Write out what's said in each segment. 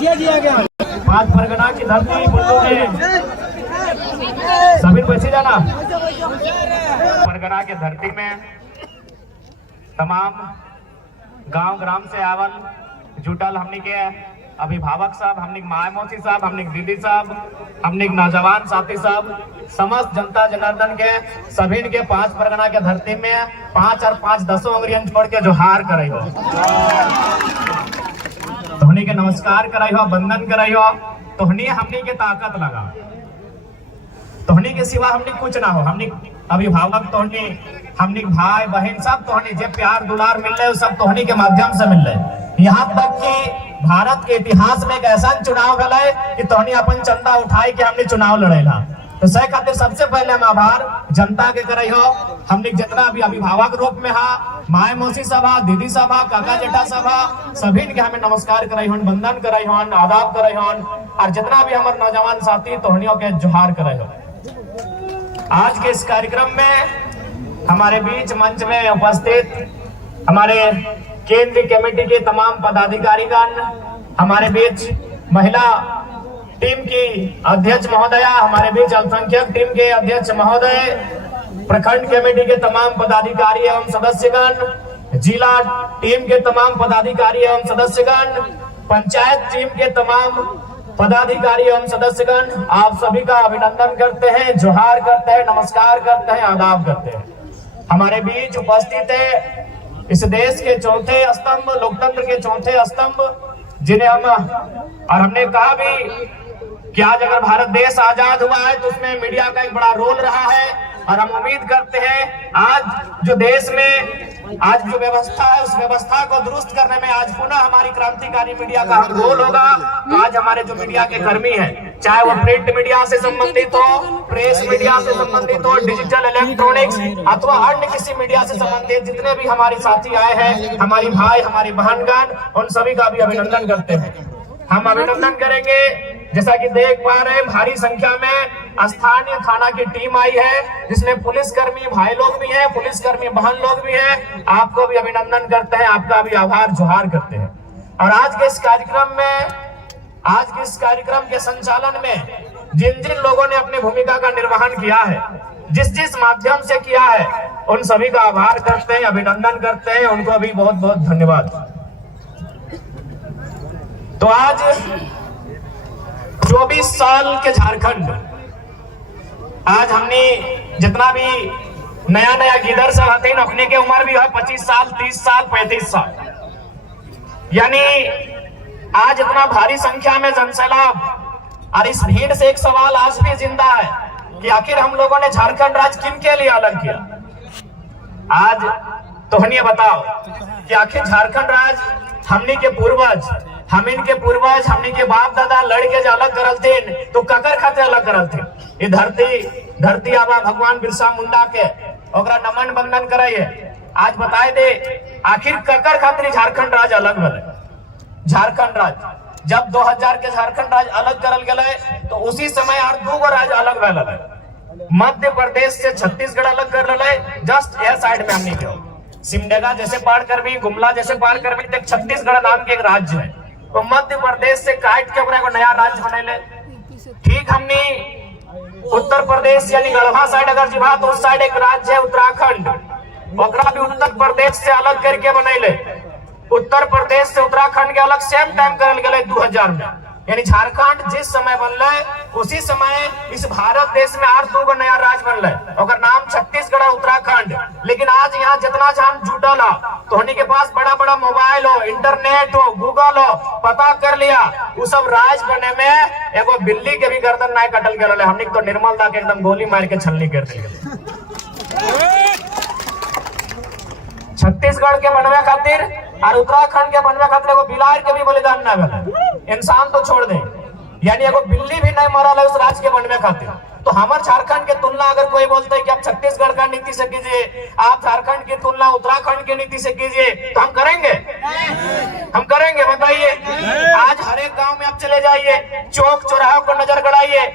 पांच परगना की धरती बुल्लू में सभी बची जाना। परगना के धरती में तमाम गांव ग्राम से आवल जुटल हमनी के अभिभावक साहब, हमनी माय मौसी साहब, हमनी दीदी साहब, हमनी नौजवान साथी साहब, समस्त जनता जनार्दन के सभी के पांच परगना के धरती में 5 और 5 10 अंगुरियन छोड़ के जोहार करे हो, तोहनी के नमस्कार कराई हो, वंदन कराई हो। तोहनी हमनी के ताकत लगा, तोहनी के सिवा हमनी कुछ ना हो। हमनी अभिभावक तोहनी, हमनी भाई बहन सब तोहनी जे प्यार दुलार मिल रहे सब तोहनी के माध्यम से मिल रहे। यहाँ तक कि भारत के इतिहास में एक ऐसा चुनाव गए कि तोहनी अपन चंदा उठाई के हमने चुनाव लड़ेला। तो सह खातिर सबसे पहले हम आभार जनता के करे हो। हमने जितना भी अभिभावक रूप में हा, माय मौसी सभा, दीदी सभा, काका जेठा सभा, सभी के हमें नमस्कार कराई हो, वंदन कराई हो, आदाब कराई हो, और जितना भी हमारे नौजवान साथी तोहनियों के जोहार कराई हो। आज के इस कार्यक्रम में हमारे बीच मंच में उपस्थित हमारे केंद्रीय कमेटी के तमाम पदाधिकारीगण, हमारे बीच महिला टीम की अध्यक्ष महोदया, हमारे बीच अल्पसंख्यक टीम के अध्यक्ष महोदय, प्रखंड कमेटी के तमाम पदाधिकारी एवं सदस्यगण, जिला टीम के तमाम पदाधिकारी एवं सदस्यगण, पंचायत टीम के तमाम पदाधिकारी एवं सदस्यगण, आप सभी का अभिनंदन करते हैं, जोहार करते हैं, नमस्कार करते हैं, आदाब करते हैं। हमारे बीच उपस्थित है इस देश के चौथे स्तंभ, लोकतंत्र के चौथे स्तंभ, जिन्हें हमने कहा भी कि आज अगर भारत देश आजाद हुआ है तो उसमें मीडिया का एक बड़ा रोल रहा है। और हम उम्मीद करते हैं आज जो देश में आज जो व्यवस्था है उस व्यवस्था को दुरुस्त करने में आज पुनः हमारी क्रांतिकारी मीडिया का रोल होगा। आज हमारे जो मीडिया के कर्मी हैं, चाहे वो प्रिंट मीडिया से संबंधित हो, प्रेस मीडिया से संबंधित हो, डिजिटल इलेक्ट्रॉनिक्स अथवा अन्य किसी मीडिया से संबंधित जितने भी हमारे साथी आए हैं, हमारी भाई, हमारी बहनगण, उन सभी का भी अभिनंदन करते हैं। हम अभिनंदन करेंगे। जैसा कि देख पा रहे हैं भारी संख्या में स्थानीय थाना की टीम आई है, जिसमें पुलिसकर्मी भाई लोग भी हैं, पुलिसकर्मी बहन लोग भी हैं। आपको भी अभिनंदन करते हैं, आपका भी आभार जोहार करते हैं। और आज के इस कार्यक्रम के संचालन में जिन जिन लोगों ने अपनी भूमिका का निर्वहन किया है, जिस जिस माध्यम से किया है, उन सभी का आभार करते हैं, अभिनंदन करते हैं, उनको भी बहुत बहुत धन्यवाद। तो आज 24 साल के झारखंड, आज हमने जितना भी नया नया गिदर सब आते हैं, अपने के उम्र भी है 25 साल, 30 साल, 35 साल, यानी आज इतना भारी संख्या में जनसैलाब। और इस भीड़ से एक सवाल आज भी जिंदा है कि आखिर हम लोगों ने झारखंड राज्य किन के लिए अलग किया। आज तोहनी बताओ कि आखिर झारखंड राज्य हमनी के पूर्वज, हमनी के बाप दादा लड़के जो अलग करल थे तो ककर खाते अलग करल थे। ये धरती आबा भगवान बिरसा मुंडा के ओकरा नमन बंदन कराइए। आज बताए दे आखिर ककर खातिर झारखंड राज्य अलग भले। झारखंड राज्य जब 2000 के झारखंड राज्य अलग करल गए तो उसी समय और 2 राज्य अलग भले। मध्य प्रदेश से छत्तीसगढ़ अलग कर ले, जस्ट एयर साइड में हमनी के सिमडेगा जैसे पार कर भी, गुमला जैसे पार कर भी, तो छत्तीसगढ़ नाम के एक राज्य है। तो मध्य प्रदेश से काट के को नया राज्य बने। ठीक हमने उत्तर प्रदेश यानी गढ़वा साइड अगर जीवा तो उस साइड एक राज्य है उत्तराखंड, ओकरा भी उत्तर प्रदेश से अलग करके बने। उत्तर प्रदेश से उत्तराखंड के अलग सेम टाइम करल गए 2000 में। यानी झारखंड जिस समय बनले उसी समय इस भारत देश में और 2 नया राज्य बनले, ओकर नाम छत्तीसगढ़ और उत्तराखंड। लेकिन आज यहाँ जितना जान जुटल हो, तोहनी के पास बड़ा बड़ा मोबाइल हो, इंटरनेट हो, गूगल हो, पता कर लिया, वो सब राज्य बने में एगो बिल्ली के भी गर्दन नहीं कटल गए। हमने तो निर्मल दा के एकदम गोली मार के छलनी कर दी। छत्तीसगढ़ के बनवे खातिर और उत्तराखंड के बनवे खातिर एगो बिलार के भी बलिदान न भेल। इंसान तो छोड़ दे, यानी एगो बिल्ली भी नहीं मरल है उस राज्य के बनवे खातिर। तो हमारे झारखंड की तुलना अगर कोई बोलते है कि आप छत्तीसगढ़ का नीति से कीजिए, आप झारखंड की तुलना उत्तराखंड की नीति से कीजिए, तो हम करेंगे? हम करेंगे? बताइए। आज हर एक गांव में आप चले जाइए, चौक चौराहे को नजर गड़ाइए,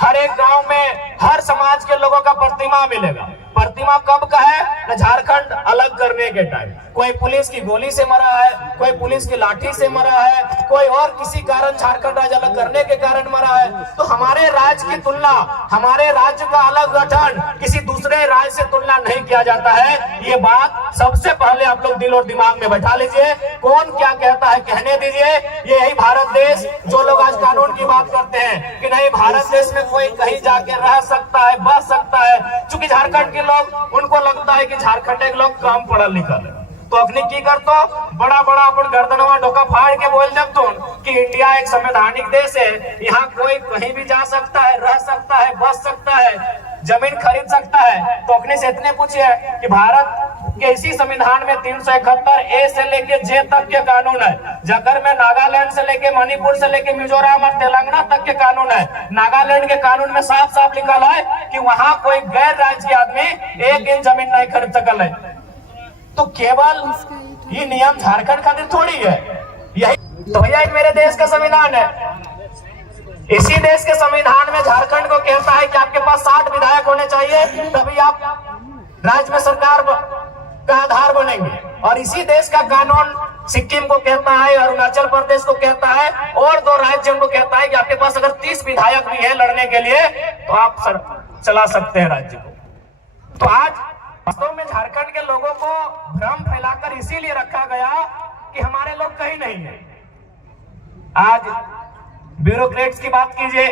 हर एक गांव में हर समाज के लोगों का प्रतिमा मिलेगा। खात्मा कब का है? न झारखंड अलग करने के टाइम। कोई पुलिस की गोली से मरा है, कोई पुलिस की लाठी से मरा है, कोई और किसी कारण झारखंड राज्य अलग करने के कारण मरा है। तो हमारे राज्य की तुलना, हमारे राज्य का अलग गठन किसी दूसरे राज्य से तुलना नहीं किया जाता है। ये बात सबसे पहले आप लोग दिल और दिमाग में बैठा लीजिए। कौन क्या कहता है कहने दीजिए। ये यही भारत देश, जो लोग आज कानून की बात करते हैं कि नहीं भारत देश में कोई कहीं जाके रह सकता है, बस सकता है, क्योंकि झारखंड के लोग, उनको लगता है कि झारखंड के लोग कम पढ़ल लिखल है। तो अपने की करतो बड़ा बड़ा अपन गर्दनवा डोका फाड़ के बोल जब तो कि इंडिया एक संवैधानिक देश है, यहाँ कोई कहीं भी जा सकता है, रह सकता है, बस सकता है, जमीन खरीद सकता है। तो अपने से इतने पूछिए कि भारत के इसी संविधान में 371 ए से लेके जे तक के कानून है। जाकर में नागालैंड से लेके मणिपुर से लेके मिजोरम और तेलंगाना तक के कानून है। नागालैंड के कानून में साफ साफ लिखा है कि वहां कोई गैर राज्य के आदमी 1 इंच जमीन नहीं खरीद सकल है। तो केवल ये नियम झारखंड खातिर थोड़ी है, यही तो भैया एक मेरे देश का संविधान है। इसी देश के संविधान में झारखंड को कहता है कि आपके पास 60 विधायक होने चाहिए, तभी आप राज्य में सरकार का आधार बनेंगे। और इसी देश का कानून सिक्किम को कहता है, अरुणाचल प्रदेश को कहता है, और 2 राज्यों को कहता है कि आपके पास अगर 30 विधायक भी है लड़ने के लिए तो आप चला सकते हैं राज्य को। तो आज वास्तव में झारखंड के लोगों को भ्रम फैलाकर इसीलिए रखा गया कि हमारे लोग कहीं नहीं है। आज ब्यूरोक्रेट्स की बात कीजिए,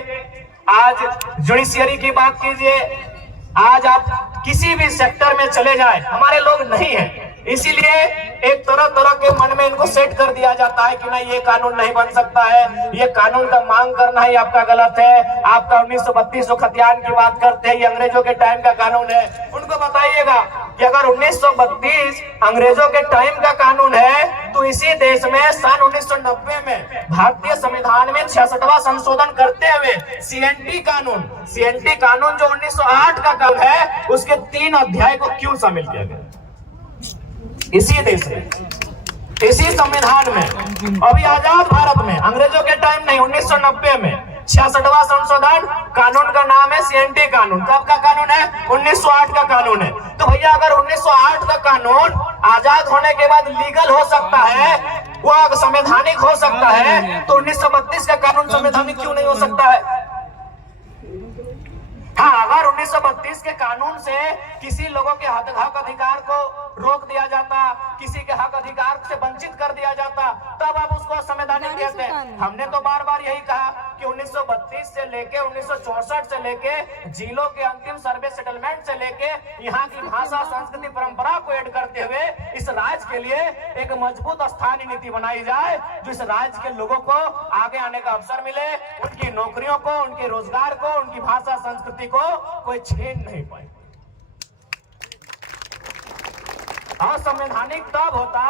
आज जुडिशियरी की बात कीजिए, आज आप किसी भी सेक्टर में चले जाए हमारे लोग नहीं है। इसीलिए एक तरह तरह के मन में इनको सेट कर दिया जाता है कि नहीं ये कानून नहीं बन सकता है, ये कानून का मांग करना ही आपका गलत है। आपका 1932 जो खतियान की बात करते हैं ये अंग्रेजों के टाइम का कानून है। उनको बताइएगा कि अगर 1932 अंग्रेजों के टाइम का कानून है तो इसी देश में सन 1990 में भारतीय संविधान में 66वां संशोधन करते हुए सीएनटी कानून जो 1908 का कानून है उसके 3 अध्याय को क्यों शामिल किया गया? इसी देश में, इसी संविधान में, अभी आजाद भारत में, अंग्रेजों के टाइम नहीं, 1990 में 66वां संशोधन, कानून का नाम है सीएनटी कानून। कब का कानून है? 1908 का कानून है। तो भैया अगर 1908 का कानून आजाद होने के बाद लीगल हो सकता है, वो संवैधानिक हो सकता है, तो 1932 का कानून संवैधानिक क्यों नहीं हो सकता है? हाँ, अगर 1932 के कानून से किसी लोगों के हक अधिकार को रोक दिया जाता, किसी के हक अधिकार से वंचित कर दिया जाता, तब आप उसको असंवैधानिक कहते हैं। हमने तो बार बार यही कहा कि 1932 से लेके 1964 से लेके जिलों के अंतिम सर्वे सेटलमेंट से लेके यहाँ की भाषा, संस्कृति, परंपरा को ऐड करते हुए इस राज्य के लिए एक मजबूत स्थानीय नीति बनाई जाए, जो इस राज्य के लोगों को आगे आने का अवसर मिले, उनकी नौकरियों को, उनके रोजगार को, उनकी भाषा संस्कृति को कोई छीन नहीं पाए। असंवैधानिक तब होता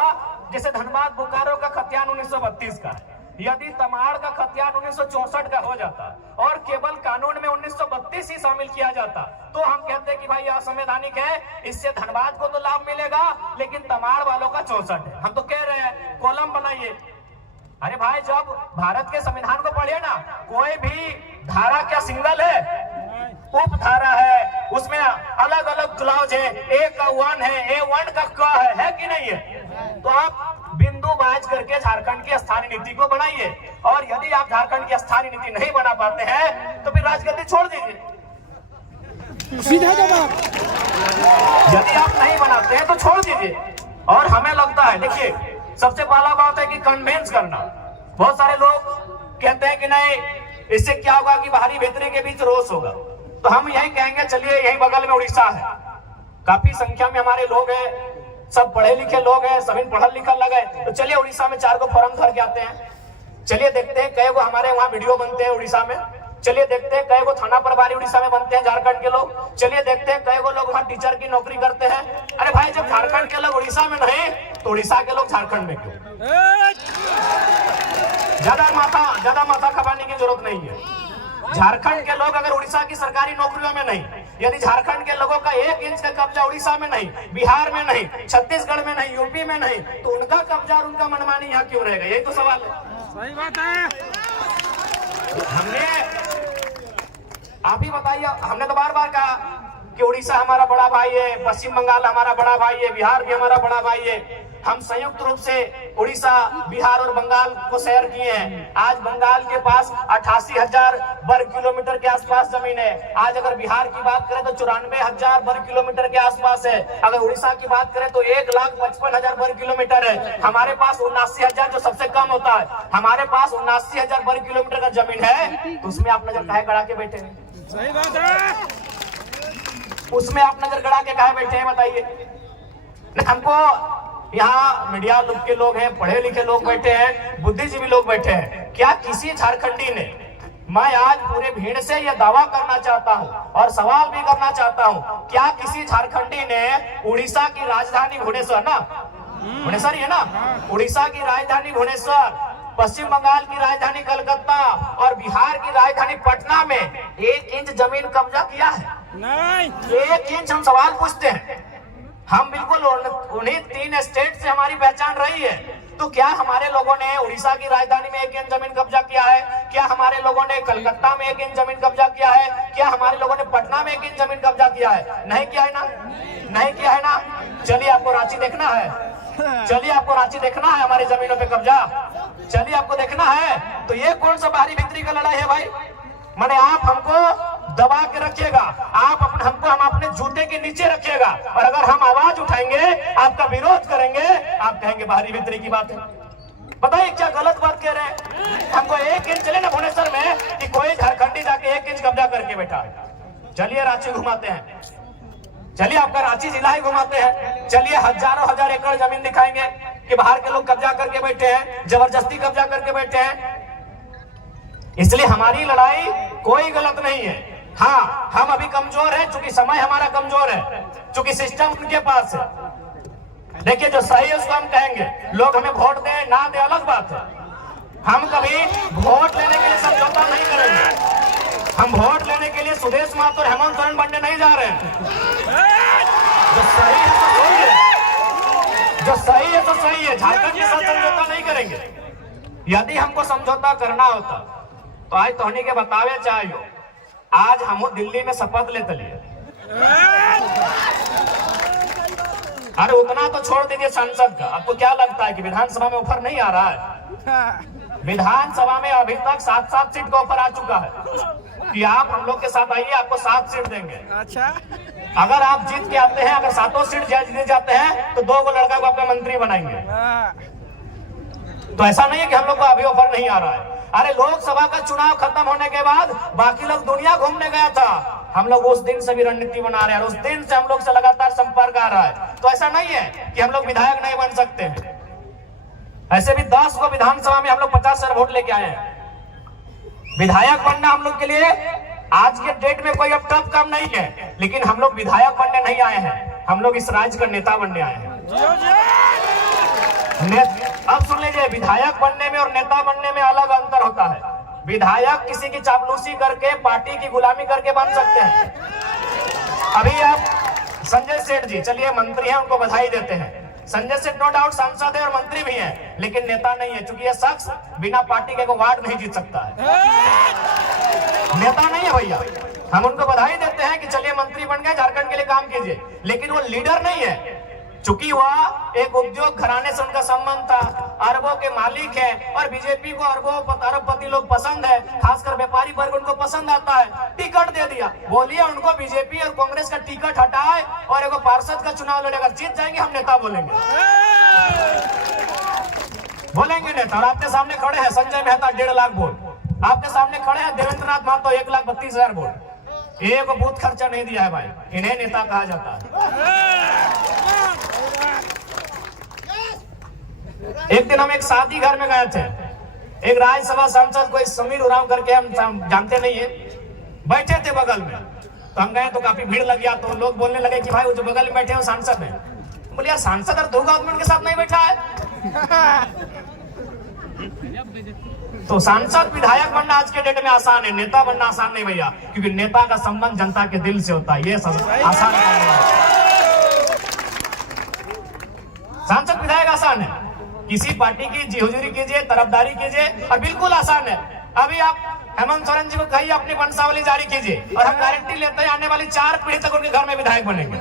जैसे धनबाद बोकारो का खतियान 1932 का है, यदि तमाड़ का खतियान 1964 का हो जाता और केवल कानून में 1932 ही शामिल किया जाता तो हम कहते कि भाई असंवैधानिक है, इससे धनबाद को तो लाभ मिलेगा लेकिन तमाड़ वालों का 64 है। हम तो कह रहे हैं कॉलम बनाइए। अरे भाई जब भारत के संविधान को पढ़िए ना, कोई भी धारा क्या सिंगल है, उप धारा है, उसमें अलग अलग क्लॉज है, ए का 1 है, A1 का क है कि नहीं है? तो आप बिंदु बाज करके झारखंड की स्थानीय नीति को बनाइए, और यदि आप झारखंड की स्थानीय नीति नहीं बना पाते हैं तो फिर राजगद्दी छोड़ दीजिए। सीधा जवाब। यदि आप नहीं बनाते हैं तो छोड़ दीजिए। और हमें लगता है, देखिए सबसे पहला बात है कि कन्वेंस करना। बहुत सारे लोग कहते हैं कि नहीं इससे क्या होगा कि बाहरी भीतरी के बीच रोष होगा, तो हम यही कहेंगे चलिए यही बगल में उड़ीसा है, काफी संख्या में हमारे लोग हैं, सब पढ़े लिखे लोग हैं, सभी पढ़ल लिखल लगे, तो चलिए उड़ीसा में 4 को फॉर्म भर के आते हैं, चलिए देखते हैं कई गो हमारे वहाँ वीडियो बनते हैं उड़ीसा में, चलिए देखते हैं कई गो थाना प्रभारी उड़ीसा में बनते हैं झारखंड के लोग, चलिए देखते हैं कई गो लोग वहाँ टीचर की नौकरी करते हैं। अरे भाई जब झारखंड के लोग उड़ीसा में नहीं तो उड़ीसा के लोग झारखंड में क्यों? ज्यादा माथा खपाने की जरूरत नहीं है। झारखंड के लोग अगर उड़ीसा की सरकारी नौकरियों में नहीं, यदि झारखंड के लोगों का 1 इंच का कब्जा उड़ीसा में नहीं, बिहार में नहीं, छत्तीसगढ़ में नहीं, यूपी में नहीं, तो उनका कब्जा और उनका मनमानी यहाँ क्यों रहेगा? यही तो सवाल है। सही बात है। हमने आप ही बताइए, हमने तो बार बार कहा कि उड़ीसा हमारा बड़ा भाई है, पश्चिम बंगाल हमारा बड़ा भाई है, बिहार भी हमारा बड़ा भाई है। हम संयुक्त रूप से उड़ीसा, बिहार और बंगाल को शेयर किए हैं। आज बंगाल के पास 88,000 वर्ग किलोमीटर के आसपास जमीन है। आज अगर बिहार की बात करें तो 94,000 वर्ग किलोमीटर के आसपास है। अगर उड़ीसा की बात करें तो 1,55,000 वर्ग किलोमीटर है। हमारे पास 79,000 जो सबसे कम होता है, हमारे पास 79,000 वर्ग किलोमीटर का जमीन है। तो उसमें आप नजर काहे गड़ा के बैठे हैं? सही बात है। उसमें आप नजर गड़ा के काहे बैठे हैं बताइए। हमको यहाँ मीडिया लोग के लोग हैं, पढ़े लिखे लोग बैठे हैं, बुद्धिजीवी लोग बैठे हैं। क्या किसी झारखंडी ने, मैं आज पूरे भीड़ से यह दावा करना चाहता हूँ और सवाल भी करना चाहता हूँ, क्या किसी झारखंडी ने उड़ीसा की राजधानी भुवनेश्वर, ना भुवनेश्वर ही है ना, उड़ीसा की राजधानी भुवनेश्वर, पश्चिम बंगाल की राजधानी कलकत्ता और बिहार की राजधानी पटना में 1 इंच जमीन कब्जा किया है? नहीं। 1 इंच। हम सवाल पूछते हैं, हम बिल्कुल उन्हीं 3 स्टेट से हमारी पहचान रही है, तो क्या हमारे लोगों ने उड़ीसा की राजधानी में 1 इंच जमीन कब्जा किया है? क्या हमारे लोगों ने कलकत्ता में 1 इंच जमीन कब्जा किया है? क्या हमारे लोगों ने पटना में 1 इंच जमीन कब्जा किया है? नहीं किया है ना, नहीं किया है ना। चलिए आपको रांची देखना है, चलिए आपको रांची देखना है, हमारी जमीनों पे कब्जा, चलिए आपको देखना है। तो ये कौन सा बाहरी भीतरी का लड़ाई है भाई? माने आप हमको दबा के रखिएगा, आप हमको हम अपने जूते के नीचे रखिएगा, और अगर हम आवाज उठाएंगे, आपका विरोध करेंगे, आप कहेंगे बाहरी भीतरी की बात है। बताइए क्या गलत बात कह रहे हैं? हमको 1 इंच चले ना भुवनेश्वर में कि कोई झारखंडी जाके 1 इंच कब्जा करके बैठा है। चलिए रांची घुमाते हैं, चलिए आपका रांची जिला ही घुमाते हैं, चलिए हजारों हजार एकड़ जमीन दिखाएंगे कि बाहर के लोग कब्जा करके बैठे हैं, जबरदस्ती कब्जा करके बैठे हैं। इसलिए हमारी लड़ाई कोई गलत नहीं है। हाँ, हम अभी कमजोर हैं, चूंकि समय हमारा कमजोर है, चूंकि सिस्टम उनके पास है। देखिए जो सही है उसको हम कहेंगे, लोग हमें वोट दे ना दे अलग बात है। हम कभी वोट लेने के लिए समझौता नहीं करेंगे। हम वोट लेने के लिए सुदेश महतो और हेमंत सोरेन बनने नहीं जा रहे हैं। जो सही है तो सही है, जो सही है तो सही है। झारखंड के साथ समझौता नहीं करेंगे। यदि हमको समझौता करना होता तो आज तोहनी के बतावे चाहिए, आज हम दिल्ली में शपथ लेते लिए। अरे उतना तो छोड़ दीजिए संसद का, आपको क्या लगता है कि विधानसभा में ऑफर नहीं आ रहा है? विधानसभा में अभी तक 7-7 सीट का ऑफर आ चुका है कि आप हम लोग के साथ आइए, आपको 7 सीट देंगे। अच्छा, अगर आप जीत के आते हैं, अगर 7 सीट जीत जाते हैं तो 2 लड़का को आपका मंत्री बनाएंगे। तो ऐसा नहीं है कि हम लोग को अभी ऑफर नहीं आ रहा है। अरे लोकसभा का चुनाव खत्म होने के बाद बाकी लोग दुनिया घूमने गया था, हम लोग उस दिन से भी रणनीति बना रहे हैं, उस दिन से हम लोग से लगातार संपर्क आ रहा है। तो ऐसा नहीं है कि हम लोग विधायक नहीं बन सकते हैं। ऐसे भी 10 को विधानसभा में हम लोग 50 वोट लेके आए हैं। विधायक बनना हम लोग के लिए आज के डेट में कोई अब टफ काम नहीं है, लेकिन हम लोग विधायक बनने नहीं आए हैं, हम लोग इस राज्य का नेता बनने आए हैं। अब सुन लीजिए, विधायक बनने में और नेता बनने में अलग अंतर होता है। विधायक किसी की चापलूसी करके, पार्टी की गुलामी करके बन सकते हैं। अभी आप संजय सेठ जी, चलिए मंत्री हैं, उनको बधाई देते हैं। संजय सेठ नो डाउट सांसद है और मंत्री भी हैं, लेकिन नेता नहीं है, क्योंकि यह शख्स बिना पार्टी के वार्ड नहीं जीत सकता है। नेता नहीं है भैया। हम उनको बधाई देते हैं कि चलिए मंत्री बन गए, झारखंड के लिए काम कीजिए, लेकिन वो लीडर नहीं है। चूंकि वह एक उद्योग घराने से उनका संबंध था, अरबों के मालिक है, और बीजेपी को अरबपति लोग पसंद है, खासकर व्यापारी वर्ग उनको पसंद आता है। टिकट दे दिया, बोलिए उनको बीजेपी और कांग्रेस का टिकट हटाए और एक पार्षद का चुनाव लड़ेगा, जीत जाएंगे, हम नेता बोलेंगे, बोलेंगे नेता। और आपके सामने खड़े हैं संजय मेहता 1.5 लाख वोट, आपके सामने खड़े हैं देवेंद्रनाथ महतो 1,32,000 वोट। एक बूथ खर्चा नहीं दिया है भाई, इन्हें नेता कहा जाता है। एक दिन हम एक शादी घर में गए थे, एक राज्यसभा सांसद कोई समीर उरांव करके, हम जानते नहीं है, बैठे थे बगल में। तो हम गए तो काफी भीड़ लग गया, तो लोग बोलने लगे कि भाई वो जो बगल में बैठे हैं वो सांसद है। बोले यार सांसद और 2 गवर्नमेंट के साथ नहीं बैठा है। तो सांसद विधायक बनना आज के डेट में आसान है, नेता बनना आसान नहीं भैया, क्योंकि नेता का संबंध जनता के दिल से होता है, ये आसान है। सांसद विधायक आसान है, किसी पार्टी की जी हुजूरी कीजिए, तरफदारी कीजिए, और बिल्कुल आसान है। अभी आप हेमंत सोरेन जी को कहिए अपनी वंशावली जारी कीजिए और हम गारंटी लेते हैं आने वाली 4 पीढ़ी तक उनके घर में विधायक बनेंगे।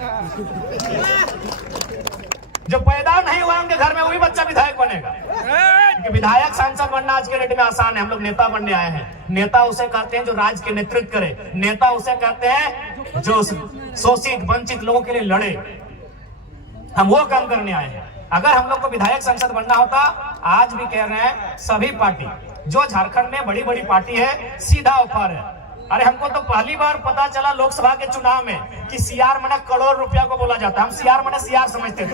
जो पैदा नहीं हुआ उनके घर में वही बच्चा विधायक बनेगा। क्योंकि विधायक सांसद बनना आज के डेट में आसान है। हम लोग नेता बनने आए हैं। नेता उसे कहते हैं जो राज्य के नेतृत्व करे। नेता उसे कहते हैं जो शोषित वंचित लोगों के लिए लड़े। हम वो काम करने आए हैं। अगर हम लोग को विधायक सांसद बनना होता, आज भी कह रहे हैं सभी पार्टी जो झारखंड में बड़ी बड़ी पार्टी है सीधा ऊपर है। अरे हमको तो पहली बार पता चला लोकसभा के चुनाव में कि सीआर मने करोड़ रुपया को बोला जाता है। हम सीआर मने सीआर समझते थे।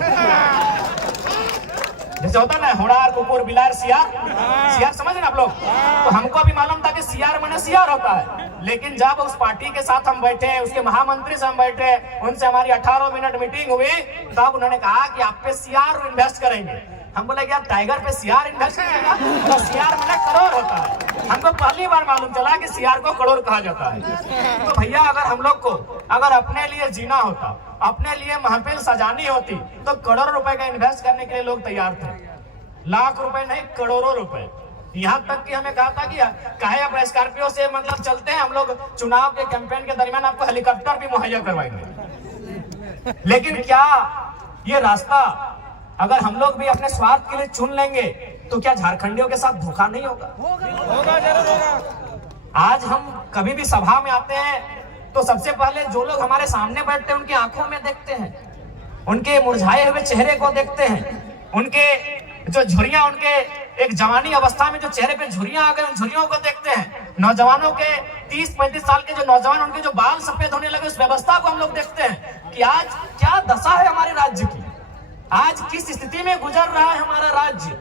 जैसे होता ना होड़ार कुकुर बिलार सीआर समझ रहे आप लोग। तो हमको भी मालूम था कि सीआर मने सीआर होता है। लेकिन जब उस पार्टी के साथ हम बैठे, उसके महामंत्री से हम बैठे, उनसे हमारी 18 मिनट मीटिंग हुई, तब उन्होंने कहा कि आप पे सीआर इन्वेस्ट करेंगे। हम बोले कि यार टाइगर पे सीआर इन्वेस्ट करेगा, तो सीआर मने करोड़ होता है। हमको पहली बार मालूम चला कि सीआर को करोड़ कहा जाता है। तो भैया अगर हम लोग को अगर अपने लिए जीना होता, अपने लिए महफिल सजानी होती, तो करोड़ रुपए का इन्वेस्ट करने के लिए लोग तैयार थे। लाख रुपए नहीं, करोड़ों रुपए। यहाँ तक कि हमें कहा था कि काहे आप स्कॉर्पियो से मतलब चलते हैं, हम लोग चुनाव के कैंपेन के दरमियान आपको हेलीकॉप्टर भी मुहैया करवाएंगे। लेकिन क्या ये रास्ता अगर हम लोग भी अपने स्वार्थ के लिए चुन लेंगे तो क्या झारखंडियों के साथ धोखा नहीं होगा? जरूर होगा। आज हम कभी भी सभा में आते हैं तो सबसे पहले जो लोग हमारे सामने बैठते हैं उनकी आंखों में देखते हैं, उनके मुरझाए हुए चेहरे को देखते हैं, उनके जो झुर्रियां, उनके एक जवानी अवस्था में जो चेहरे पे झुर्रियां आ गए, उन झुर्रियों को देखते हैं। नौजवानों के 30-35 साल के जो नौजवान, उनके जो बाल सफेद होने लगे, उस व्यवस्था को हम लोग देखते हैं कि आज क्या दशा है हमारे राज्य की, आज किस स्थिति में गुजर रहा है हमारा राज्य।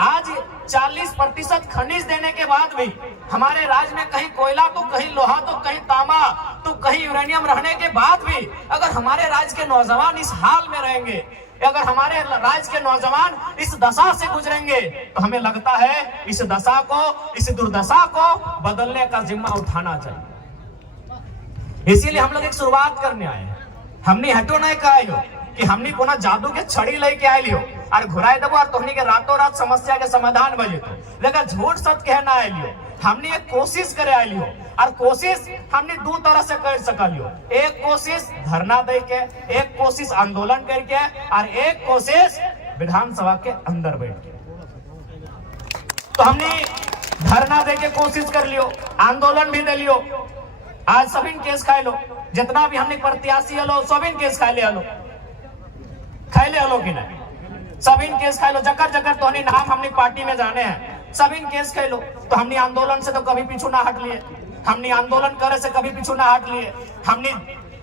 आज 40% खनिज देने के बाद भी हमारे राज्य में कहीं कोयला तो कहीं लोहा तो कहीं तांबा तो कहीं यूरेनियम रहने के बाद भी अगर हमारे राज्य के नौजवान इस हाल में रहेंगे, अगर हमारे राज्य के नौजवान इस दशा से गुजरेंगे, तो हमें लगता है इस दशा को, इस दुर्दशा को बदलने का जिम्मा उठाना चाहिए। इसीलिए हम लोग एक शुरुआत करने आए हैं। हमने हटो नहीं कहा कि हमने कोना जादू के छड़ी लेके आए लियो और घुराए देबो और तोहनी के रातों रात समस्या के समाधान बजे तो, लेकिन झूठ सच कहना आए लियो। हमने एक कोशिश करे आए लियो और कोशिश हमने दो तरह से कर सकलियो। एक कोशिश धरना दे के, एक कोशिश आंदोलन करके और एक कोशिश विधानसभा के अंदर बैठ के। तो हमने धरना दे के कोशिश कर लियो, आंदोलन भी दे लियो। आज सभी केस खाए लो, जितना भी हमने प्रत्याशी हलो सभी केस खाए ले हलो, खाए ले हलो कि नहीं, सभी केस खाए लो। जकर जकर तो नाम हमने पार्टी में जाने हैं, सभी केस खाए लो। तो हमने आंदोलन से तो कभी पीछू ना हट लिए, हमने आंदोलन करे से कभी पीछू ना हट लिए, हमने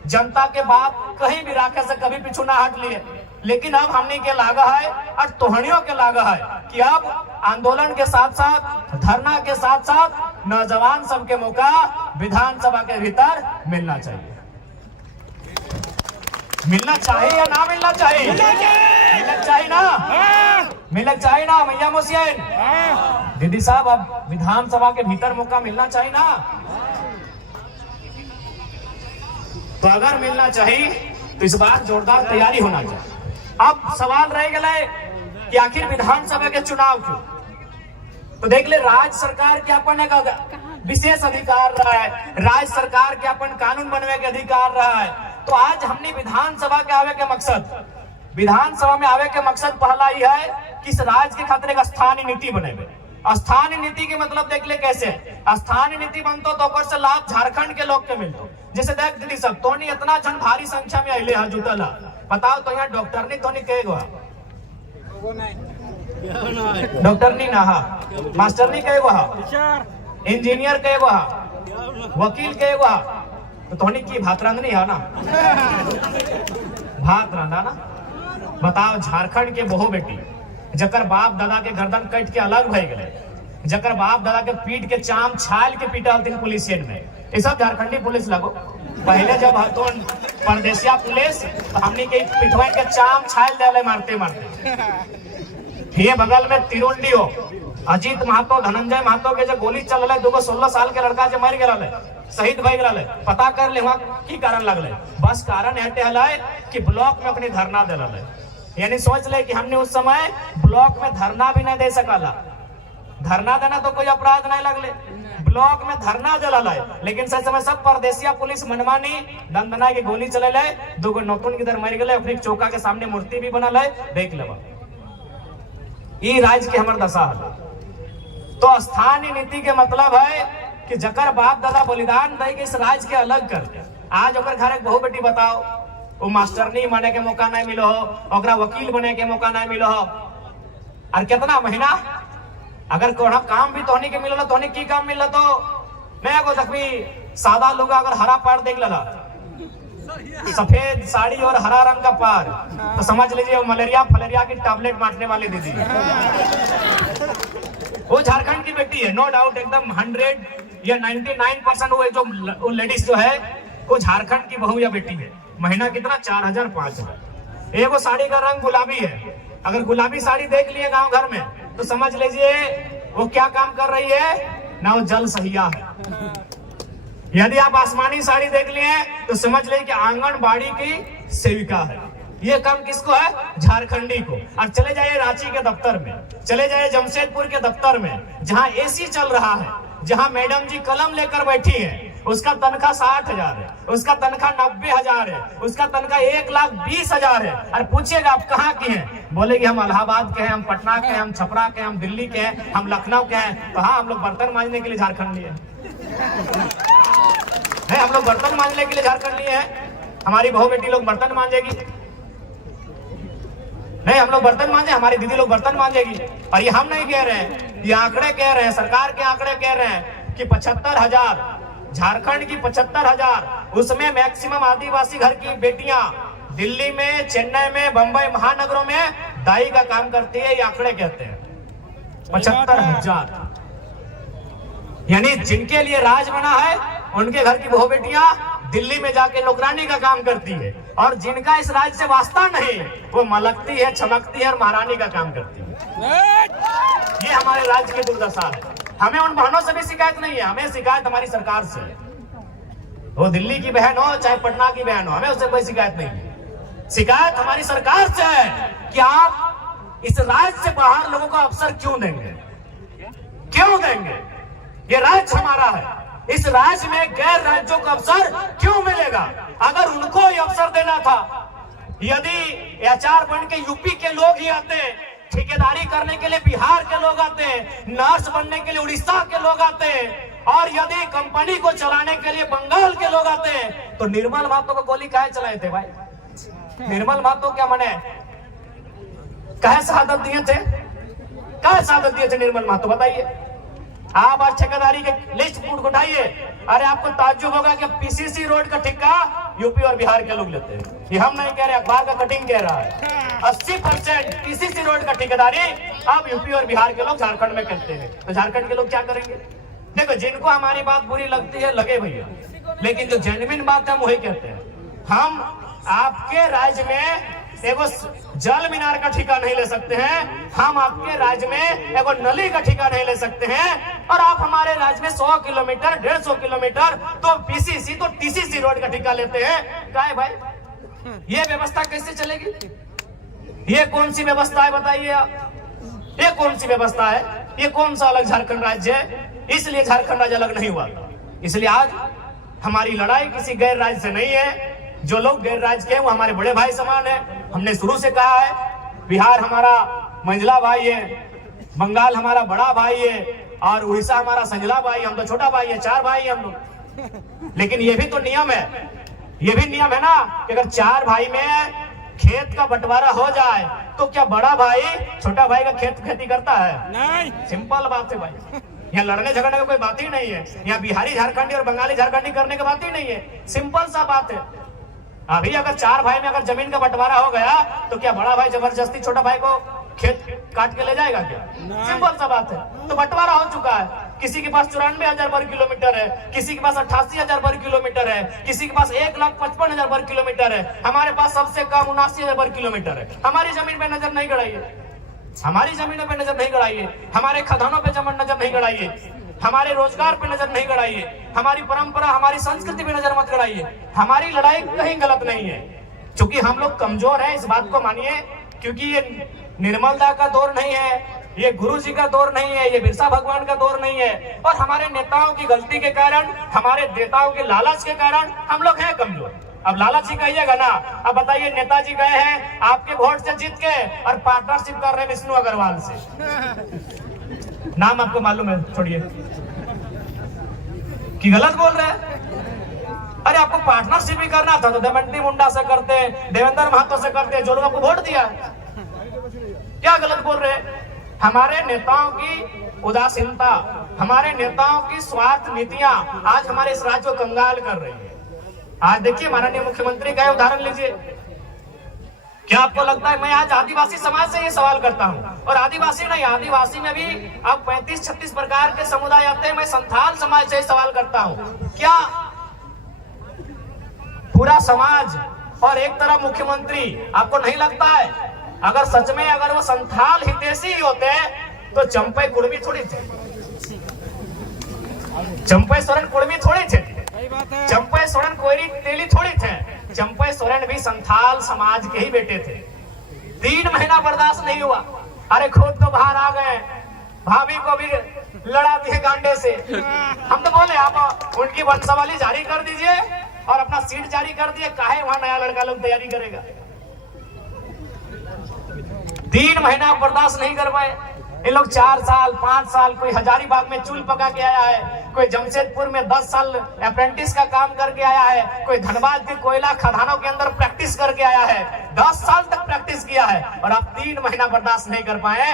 जनता के बात कहीं भी रखे से कभी पीछू ना हट लिए। लेकिन अब हमने के लागा है और तोहनियों के लागा है कि अब आंदोलन के साथ साथ, धरना के साथ साथ नौजवान सबके मौका विधानसभा के भीतर मिलना चाहिए। मिलना चाहिए या ना मिलना चाहिए? मिलना चाहिए ना, मिलना चाहिए ना मैया मोसियन दीदी साहब। अब विधानसभा के भीतर मौका मिलना चाहिए ना। तो अगर मिलना चाहिए तो इस बार जोरदार तैयारी होना चाहिए। अब सवाल रह गया कि आखिर विधानसभा के चुनाव क्यों? तो देख ले, राज्य सरकार के अपन एक विशेष अधिकार रहा है, राज्य सरकार के अपन कानून बनने के अधिकार रहा है। तो आज हमने विधानसभा के आवे के मकसद, विधानसभा में आवे के मकसद पहला ही है कि इस राज्य के खातिर एक स्थानीय नीति बनेगे। स्थानीय नीति के मतलब देख ले कैसे स्थानीय नीति बनतो तो ओकर से लाभ झारखंड के लोग के मिलतो। जैसे देख दीदी सब तोनी इतना जन भारी संख्या में अइले है जुटला, बताओ तो यहाँ डॉक्टर नहीं तोनी कहेगो, डॉक्टर नहीं ना हा, मास्टर नहीं कहेगो हा, इंजीनियर कहेगो हा, वकील कहेगो हा, तो तोनी की भात रांधनी है ना, भात रांधा ना। बताओ झारखंड के बहु बेटी जकर बाप दादा के गर्दन कट के अलग भय गए, जकर बाप दादा के पीट के चाम छाल के पीटा हथिन पुलिस में, ये सब झारखंडी पुलिस लगो। पहले जब हतोन परदेसिया पुलिस तो हमने के पिटवाइन के चाम छाल दे मारते मारते। ये बगल में तिरुंडी हो अजीत महतो, धनंजय महतो के जो गोली चल रहा है, 16 साल के लड़का जो मर गया शहीद भय गया, पता कर ले वहाँ की कारण लगल। बस कारण हटे है कि ब्लॉक में अपनी धरना दिल, यानी सोच ले कि हमने उस समय ब्लॉक में धरना भी नहीं दे सकला, धरना देना तो कोई अपराध नहीं लगले, ब्लॉक में धरना जला है, लेकिन सच समय सब परदेसिया पुलिस मनमानी दंदना के गोली चले ले, दूगो नौतुन किधर मर गए, अपनी चौका के सामने मूर्ति भी बनल है, देख लेवा। ई राज्य के हमर दशा है। तो स्थानीय नीति के मतलब है कि जकर बाप दादा बलिदान दे के इस राज्य के अलग कर दे। आज ओकर घर एक बहू बेटी बताओ, वो मास्टरनी बने के मौका नहीं मिलो हो, ओकरा वकील बने के मौका नहीं मिलो हो, और कितना महीना अगर कोना काम भी तोहनी के मिलल तोहनी की काम मिलल तो मैं को देखबी सादा लोग अगर हरा पार देख लला, सफेद साड़ी और हरा रंग का पार, तो समझ लीजिए वो मलेरिया फलेरिया की टैबलेट बांटने वाली दीदी वो झारखंड की बेटी है, नो डाउट, एकदम 100 या 99% वो जो लेडीज जो है वो झारखंड की बहू या बेटी है। महीना कितना 4000 5000। एगो साड़ी का रंग गुलाबी है, अगर गुलाबी साड़ी देख लिए गांव घर में तो समझ लीजिए वो क्या काम कर रही है ना, वो जल सहिया है। यदि आप आसमानी साड़ी देख लिए तो समझ लीजिए कि आंगनबाड़ी की सेविका है। ये काम किसको है? झारखंडी को। और चले जाइए रांची के दफ्तर में, चले जाइए जमशेदपुर के दफ्तर में, जहां एसी चल रहा है, जहां मैडम जी कलम लेकर बैठी है, उसका तनख्वाह 60,000 है, उसका तनख्वाह 90,000 है, उसका तनख्वाह 1,20,000 है। और पूछिएगा आप कहाँ की हैं? बोलेगी हम इलाहाबाद के हैं, हम पटना के हैं, हम छपरा के हैं, हम दिल्ली के हैं, हम लखनऊ के हैं। तो हाँ, हम लोग बर्तन मांजने के लिए झारखंडी है, हम लोग बर्तन मांजने के लिए झारखंडी है। हमारी बहू बेटी लोग बर्तन मांजेगी नहीं, हम लोग बर्तन मांजे, हमारी दीदी लोग बर्तन मांजेगी। और ये हम नहीं कह रहे हैं, ये आंकड़े कह रहे हैं, सरकार के आंकड़े कह रहे हैं कि 75,000 झारखंड की 75,000, उसमें मैक्सिमम आदिवासी घर की बेटियां दिल्ली में, चेन्नई में, बंबई महानगरों में दाई का काम करती है। ये आंकड़े कहते हैं 75,000। यानी जिनके लिए राज बना है उनके घर की बहू बेटियां दिल्ली में जाके नौकरानी का काम करती है, और जिनका इस राज्य से वास्ता नहीं वो मलकती है, चमकती है और महारानी का काम करती है। ये हमारे राज्य की दुर्दशा है। हमें उन बहनों से भी शिकायत नहीं है, हमें शिकायत हमारी सरकार से। वो दिल्ली की बहन हो चाहे पटना की बहन हो, हमें उससे कोई शिकायत नहीं है। शिकायत हमारी सरकार से है कि आप इस राज्य से बाहर लोगों को अवसर क्यों देंगे, क्यों देंगे? ये राज्य हमारा है, इस राज्य में गैर राज्यों को अवसर क्यों मिलेगा? अगर उनको ये अवसर देना था, यदि एचआर बन के यूपी के लोग ही आते, ठेकेदारी करने के लिए बिहार के लोग आते, नर्स बनने के लिए उड़ीसा के लोग आते, और यदि कंपनी को चलाने के लिए बंगाल के लोग आते, तो निर्मल महतो को गोली काहे चलाए थे भाई? निर्मल महतो क्या मने काहे शहादत दिए थे? काहे शहादत दिए थे निर्मल महतो, बताइए। आप आज ठेकेदारी के लिस्ट उठाइए, अरे आपको ताज्जुब होगा कि पीसीसी रोड का ठेका यूपी और बिहार के लोग लेते हैं। ये हम नहीं कह रहे, अखबार का कटिंग कह रहा है। 80% पीसीसी रोड का ठेकेदारी अब यूपी और बिहार के लोग झारखंड में करते हैं। तो झारखंड के लोग क्या करेंगे? देखो, जिनको हमारी बात बुरी लगती है लगे भैया, लेकिन जो जेन्युइन बात है हम वही कहते हैं। हम आपके राज्य में एगो जल मीनार का ठेका नहीं ले सकते हैं, हम आपके राज्य में एगो नली का ठेका नहीं ले सकते हैं, और आप हमारे राज्य में 100 किलोमीटर 150 किलोमीटर तो पीसीसी तो टीसीसी रोड का ठेका लेते हैं। क्या है भाई, ये व्यवस्था कैसे चलेगी? ये कौन सी व्यवस्था है बताइए आप? ये कौन सी व्यवस्था है? ये कौन सा अलग झारखंड राज्य है? इसलिए झारखंड राज्य अलग नहीं हुआ था। इसलिए आज हमारी लड़ाई किसी गैर राज्य से नहीं है। जो लोग गैर राज्य के हैं वो हमारे बड़े भाई समान है। हमने शुरू से कहा है, बिहार हमारा मंझला भाई है, बंगाल हमारा बड़ा भाई है, और उड़ीसा हमारा संझला भाई, हम तो छोटा भाई है, 4 भाई है हम लोग। लेकिन ये भी तो नियम है, ये भी नियम है ना कि अगर 4 भाई में खेत का बंटवारा हो जाए तो क्या बड़ा भाई छोटा भाई का खेती करता है? नहीं। सिंपल बात है भाई, यहाँ लड़ने झगड़ने का कोई बात ही नहीं है। यहाँ बिहारी झारखंडी और बंगाली झारखंडी करने की बात ही नहीं है, सिंपल सा बात है। अभी अगर 4 भाई में अगर जमीन का बंटवारा हो गया तो क्या बड़ा भाई जबरदस्ती छोटा भाई को खेत काट के ले जाएगा क्या? सिंपल सा बात है। तो बंटवारा हो चुका है, किसी के पास 94,000 वर्ग किलोमीटर है, किसी के पास 88,000 वर्ग किलोमीटर है, किसी के पास 1,55,000 वर्ग किलोमीटर है, हमारे पास सबसे कम 79,000 वर्ग किलोमीटर है। हमारी जमीन पे नजर नहीं गड़ाइए, हमारी जमीनों पे नजर नहीं गड़ाइए, हमारे खदानों पे नजर नहीं गड़ाइए, हमारे रोजगार पे नजर नहीं गड़ाइए, हमारी परंपरा हमारी संस्कृति पे नजर मत गड़ाइए। हमारी लड़ाई कहीं गलत नहीं है, क्योंकि हम लोग कमजोर हैं, इस बात को मानिए। क्योंकि ये निर्मलता का दौर नहीं है, ये गुरु जी का दौर नहीं है, ये बिरसा भगवान का दौर नहीं है। और हमारे नेताओं की गलती के कारण, हमारे नेताओं के लालच के कारण हम लोग हैं कमजोर। अब लालच ही कहिएगा ना। अब बताइए, नेताजी गए हैं आपके वोट से जीत के और पार्टनरशिप कर रहे हैं विष्णु अग्रवाल से। नाम आपको मालूम है, छोड़िए कि गलत बोल रहे हैं। अरे आपको पार्टनरशिप भी करना था तो दमयंती मुंडा से करते, देवेंद्र महतो से करते, जो लोग आपको वोट दिया। क्या गलत बोल रहे हैं? हमारे नेताओं की उदासीनता, हमारे नेताओं की स्वार्थ नीतियां आज हमारे इस राज्य को कंगाल कर रही है। आज देखिए, माननीय मुख्यमंत्री का उदाहरण लीजिए। क्या आपको लगता है, मैं आज आदिवासी समाज से ये सवाल करता हूँ, और आदिवासी नहीं, आदिवासी में भी अब 35-36 प्रकार के समुदाय आते हैं। मैं संथाल समाज से सवाल करता हूँ, क्या पूरा समाज और एक तरफ मुख्यमंत्री, आपको नहीं लगता है अगर सच में अगर वो संथाल हितैषी ही होते तो चंपई कुर्मी थोड़ी थे, चंपई सोरेन कुर्मी थोड़ी थे, चंपई सोरेन कोयरी तेली थोड़ी थे। चंपई सोरेन भी संथाल समाज के ही बेटे थे। 3 महीना बर्दाश्त नहीं हुआ, अरे खुद तो बाहर आ गए, भाभी को भी लड़ा दिए गांडे से। हम तो बोले आप उनकी वंशावली जारी कर दीजिए और अपना सीट जारी कर दिए, काहे वहां नया लड़का लोग तैयारी करेगा। 3 महीना बर्दाश्त नहीं कर पाए ये लोग। 4 साल 5 साल, कोई हजारीबाग में चूल पका के आया है, कोई जमशेदपुर में 10 साल अप्रेंटिस का काम करके आया है, कोई धनबाद के कोयला खदानों के अंदर प्रैक्टिस करके आया है, 10 साल तक प्रैक्टिस किया है, और आप 3 महीना बर्दाश्त नहीं कर पाए।